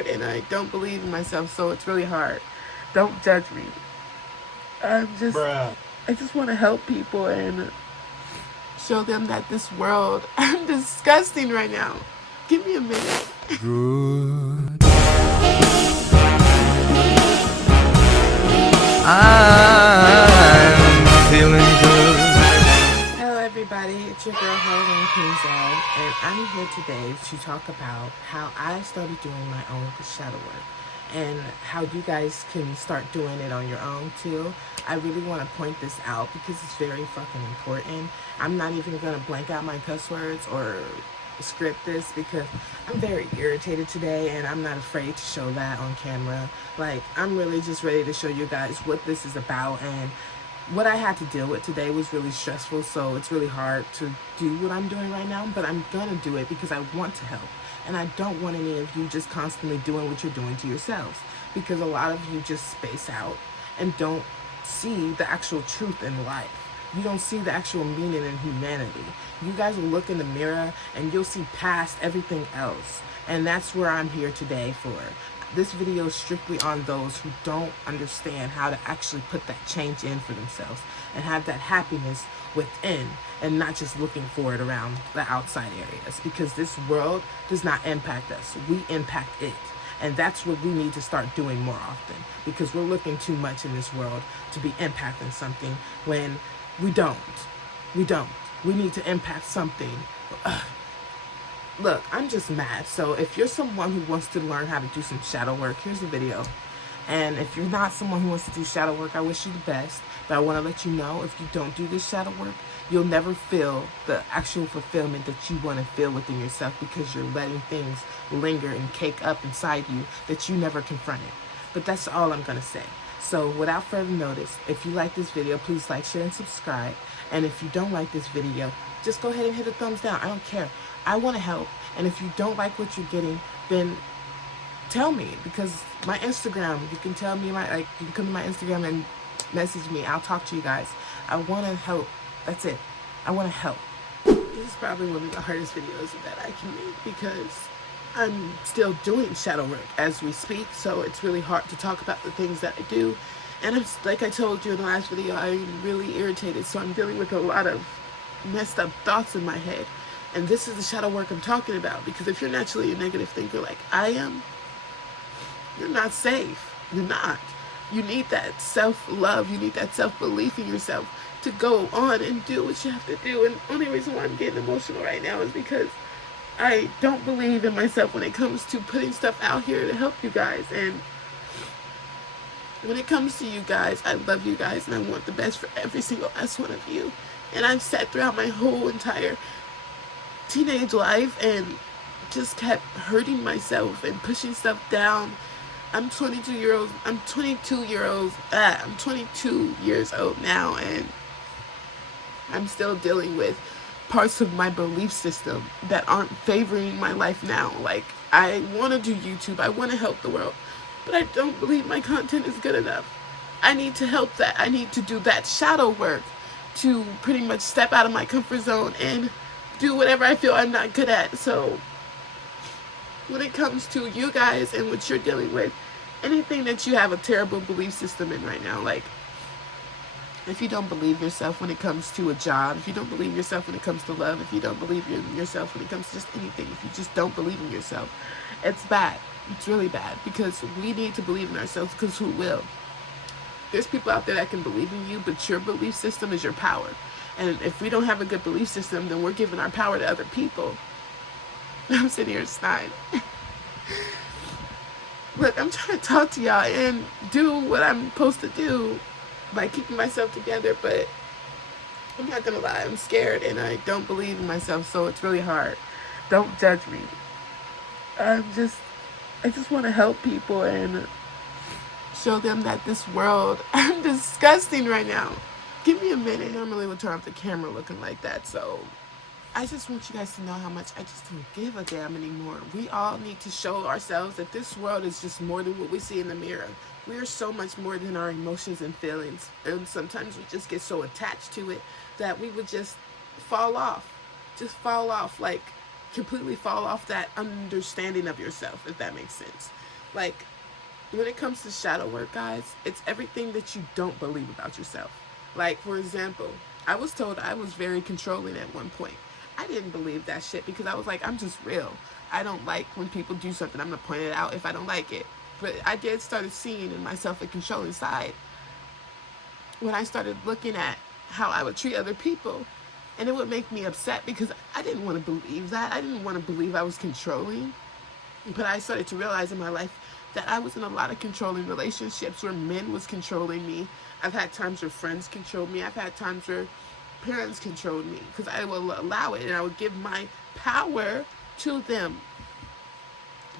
scared and I don't believe in myself, so it's really hard. Don't judge me. I'm just, Bruh. I just want to help people and show them that this world, I'm disgusting right now. Give me a minute. Good. I'm feeling good. Hello everybody, it's your girl Harlan Queensland, and I'm here today to talk about how I started doing my own shadow work and how you guys can start doing it on your own too. I really want to point this out because it's very fucking important. I'm not even going to blank out my cuss words or script this because I'm very irritated today and I'm not afraid to show that on camera. Like, I'm really just ready to show you guys what this is about, and what I had to deal with today was really stressful, so it's really hard to do what I'm doing right now, but I'm gonna do it because I want to help. And I don't want any of you just constantly doing what you're doing to yourselves, because a lot of you just space out and don't see the actual truth in life. You don't see the actual meaning in humanity. You guys will look in the mirror and you'll see past everything else. And that's where I'm here today for. This video is strictly on those who don't understand how to actually put that change in for themselves and have that happiness within and not just looking for it around the outside areas, because this world does not impact us. We impact it. And that's what we need to start doing more often, because we're looking too much in this world to be impacting something when we don't. We don't. We need to impact something. Look, I'm just mad. So if you're someone who wants to learn how to do some shadow work, here's the video. And if you're not someone who wants to do shadow work, I wish you the best. But I want to let you know, if you don't do this shadow work, you'll never feel the actual fulfillment that you want to feel within yourself, because you're letting things linger and cake up inside you that you never confronted. But that's all I'm going to say. So without further notice, if you like this video, please like, share, and subscribe. And if you don't like this video, just go ahead and hit a thumbs down. I don't care. I want to help. And if you don't like what you're getting, then tell me, because my Instagram, you can tell me, you can come to my Instagram and message me. I'll talk to you guys. I want to help. That's it. I want to help. This is probably one of the hardest videos that I can make, because I'm still doing shadow work as we speak, so it's really hard to talk about the things that I do. And I'm, like I told you in the last video, I'm really irritated, so I'm dealing with a lot of messed up thoughts in my head. And this is the shadow work I'm talking about, because if you're naturally a negative thinker like I am, you're not safe. You're not. You need that self-love. You need that self-belief in yourself to go on and do what you have to do. And the only reason why I'm getting emotional right now is because I don't believe in myself when it comes to putting stuff out here to help you guys. And when it comes to you guys, I love you guys and I want the best for every single last one of you. And I've sat throughout my whole entire teenage life and just kept hurting myself and pushing stuff down. I'm 22 years old now, and I'm still dealing with parts of my belief system that aren't favoring my life now. Like, I want to do YouTube, I want to help the world, but I don't believe my content is good enough. I need to help that. I need to do that shadow work to pretty much step out of my comfort zone and do whatever I feel I'm not good at. So when it comes to you guys and what you're dealing with, anything that you have a terrible belief system in right now, like if you don't believe yourself when it comes to a job, if you don't believe yourself when it comes to love, if you don't believe in yourself when it comes to just anything, if you just don't believe in yourself, it's bad. It's really bad, because we need to believe in ourselves, because who will? There's people out there that can believe in you, but your belief system is your power. And if we don't have a good belief system, then we're giving our power to other people. I'm sitting here sighing. Look, I'm trying to talk to y'all and do what I'm supposed to do by keeping myself together, but I'm not gonna lie, I'm scared and I don't believe in myself, so it's really hard. Don't judge me. I just want to help people and show them that this world, I'm disgusting right now. Give me a minute. I normally would turn off the camera looking like that, so I just want you guys to know how much I just don't give a damn anymore. We all need to show ourselves that this world is just more than what we see in the mirror. We are so much more than our emotions and feelings, and sometimes we just get so attached to it that we would just fall off. Just fall off like completely fall off that understanding of yourself, if that makes sense. Like, when it comes to shadow work, guys, it's everything that you don't believe about yourself. Like, for example, I was told I was very controlling at one point. I didn't believe that shit because I was like, I'm just real. I don't like when people do something. I'm going to point it out if I don't like it. But I did start seeing in myself a controlling side when I started looking at how I would treat other people. And it would make me upset because I didn't want to believe that. I didn't want to believe I was controlling. But I started to realize in my life that I was in a lot of controlling relationships where men was controlling me. I've had times where friends controlled me. I've had times where parents controlled me because I will allow it and I would give my power to them.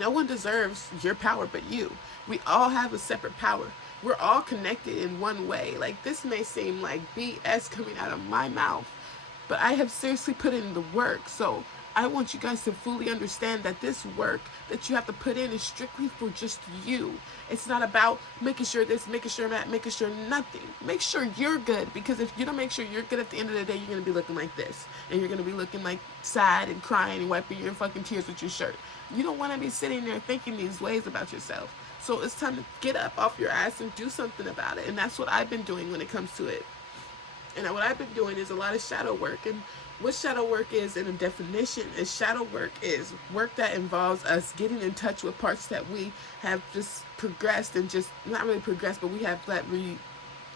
No one deserves your power but you. We all have a separate power. We're all connected in one way. Like, this may seem like BS coming out of my mouth, but I have seriously put in the work. So I want you guys to fully understand that this work that you have to put in is strictly for just you. It's not about making sure this, making sure that, making sure nothing. Make sure you're good, because if you don't make sure you're good at the end of the day, you're going to be looking like this. And you're going to be looking like sad and crying and wiping your fucking tears with your shirt. You don't want to be sitting there thinking these ways about yourself. So it's time to get up off your ass and do something about it. And that's what I've been doing when it comes to it. And what I've been doing is a lot of shadow work. And what shadow work is, in a definition, is shadow work is work that involves us getting in touch with parts that we have just progressed and just, not really progressed, but we have let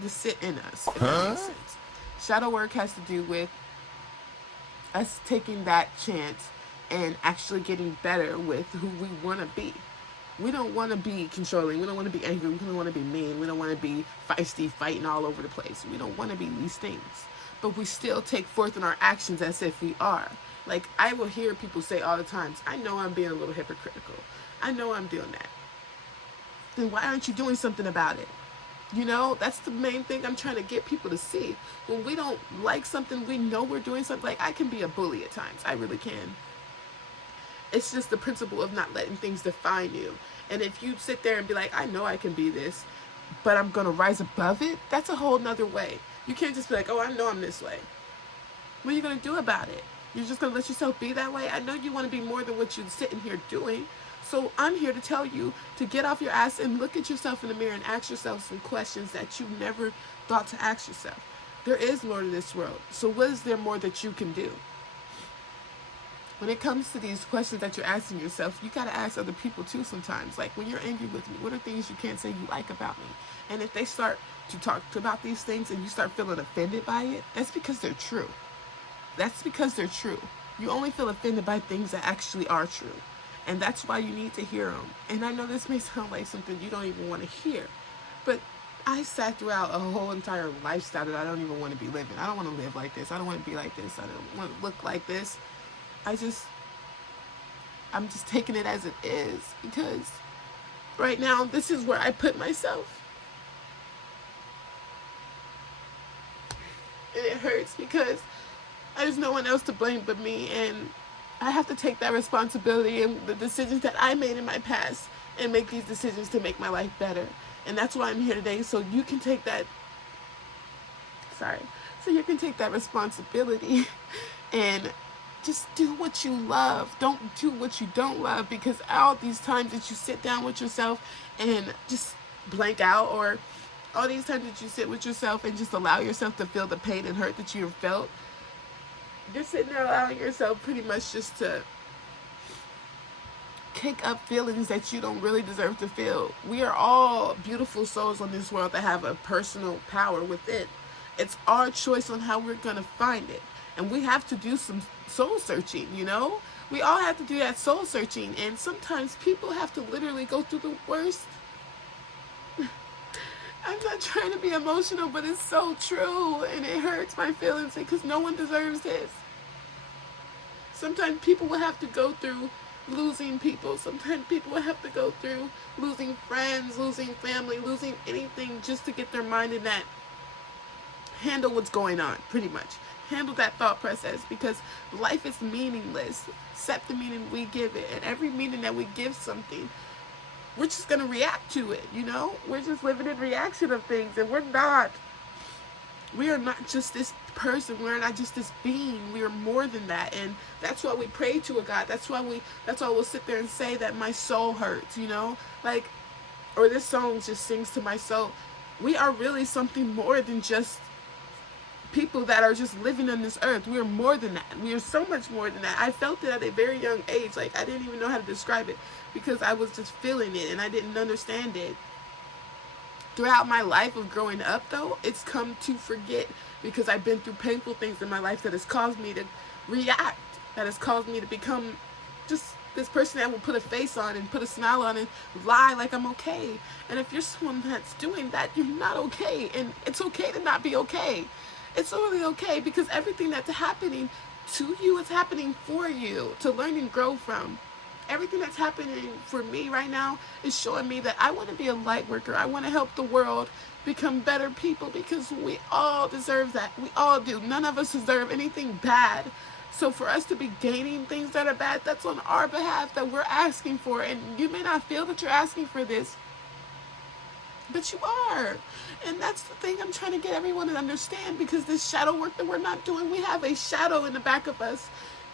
just sit in us, if that makes sense. Shadow work has to do with us taking that chance and actually getting better with who we want to be. We don't want to be controlling. We don't want to be angry. We don't want to be mean. We don't want to be feisty, fighting all over the place. We don't want to be these things. But we still take forth in our actions as if we are. Like, I will hear people say all the times, I know I'm being a little hypocritical. I know I'm doing that. Then why aren't you doing something about it? You know, that's the main thing I'm trying to get people to see. When we don't like something, we know we're doing something. Like, I can be a bully at times. I really can. It's just the principle of not letting things define you. And if you sit there and be like, I know I can be this, but I'm going to rise above it, that's a whole nother way. You can't just be like, oh, I know I'm this way. What are you going to do about it? You're just going to let yourself be that way? I know you want to be more than what you're sitting here doing. So I'm here to tell you to get off your ass and look at yourself in the mirror and ask yourself some questions that you never thought to ask yourself. There is more to this world. So what is there more that you can do? When it comes to these questions that you're asking yourself, you got to ask other people too sometimes. Like, when you're angry with me, what are things you can't say you like about me? And if they start to talk about these things and you start feeling offended by it, that's because they're true. That's because they're true. You only feel offended by things that actually are true. And that's why you need to hear them. And I know this may sound like something you don't even want to hear, but I sat throughout a whole entire lifestyle that I don't even want to be living. I don't want to live like this. I don't want to be like this. I don't want to look like this. I'm just taking it as it is, because right now this is where I put myself. And it hurts because there's no one else to blame but me, and I have to take that responsibility and the decisions that I made in my past and make these decisions to make my life better. And that's why I'm here today, so you can take that responsibility and just do what you love. Don't do what you don't love, because all these times that you sit down with yourself and just blank out, or all these times that you sit with yourself and just allow yourself to feel the pain and hurt that you have felt, you're sitting there allowing yourself pretty much just to kick up feelings that you don't really deserve to feel. We are all beautiful souls on this world that have a personal power within. It's our choice on how we're going to find it. And we have to do some soul searching, you know? We all have to do that soul searching. And sometimes people have to literally go through the worst. I'm not trying to be emotional, but it's so true. And it hurts my feelings because no one deserves this. Sometimes people will have to go through losing people. Sometimes people will have to go through losing friends, losing family, losing anything just to get their mind in that. Handle what's going on, pretty much. Handle that thought process, because life is meaningless except the meaning we give it. And every meaning that we give something, we're just going to react to it, you know? We're just living in reaction of things, and we're not We are not just this person. We're not just this being. We are more than that. And that's why we pray to a God. That's why we'll sit there and say that my soul hurts, you know? Like, or this song just sings to my soul. We are really something more than just people that are just living on this earth. We are more than that. We are so much more than that. I felt it at a very young age. Like, I didn't even know how to describe it because I was just feeling it and I didn't understand it. Throughout my life of growing up, though, it's come to forget because I've been through painful things in my life that has caused me to react, that has caused me to become just this person that will put a face on and put a smile on and lie like I'm okay. And if you're someone that's doing that, you're not okay. And it's okay to not be okay. It's really okay because everything that's happening to you is happening for you to learn and grow from. Everything that's happening for me right now is showing me that I want to be a light worker. I want to help the world become better people because we all deserve that. We all do. None of us deserve anything bad. So for us to be gaining things that are bad, that's on our behalf that we're asking for. And you may not feel that you're asking for this, but you are. And that's the thing I'm trying to get everyone to understand, because this shadow work that we're not doing, we have a shadow in the back of us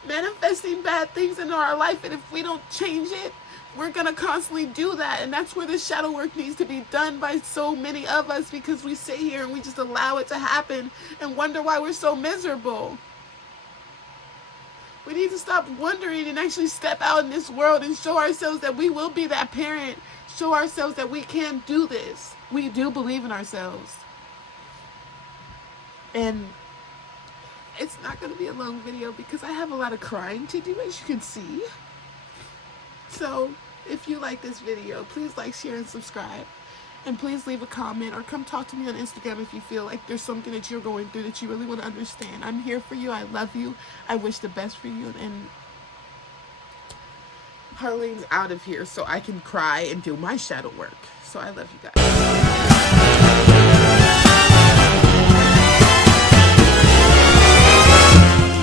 manifesting bad things into our life, and if we don't change it, we're gonna constantly do that. And that's where the shadow work needs to be done by so many of us, because we sit here and we just allow it to happen and wonder why we're so miserable. We need to stop wondering and actually step out in this world and show ourselves that we will be that parent. Show ourselves that we can do this. We do believe in ourselves. And it's not going to be a long video because I have a lot of crying to do, as you can see. So if you like this video, please like, share, and subscribe. And please leave a comment or come talk to me on Instagram if you feel like there's something that you're going through that you really want to understand. I'm here for you. I love you. I wish the best for you. And Harlene's out of here so I can cry and do my shadow work. So I love you guys.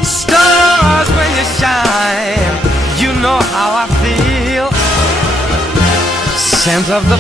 Stars, when you shine, you know how I feel. Sense of the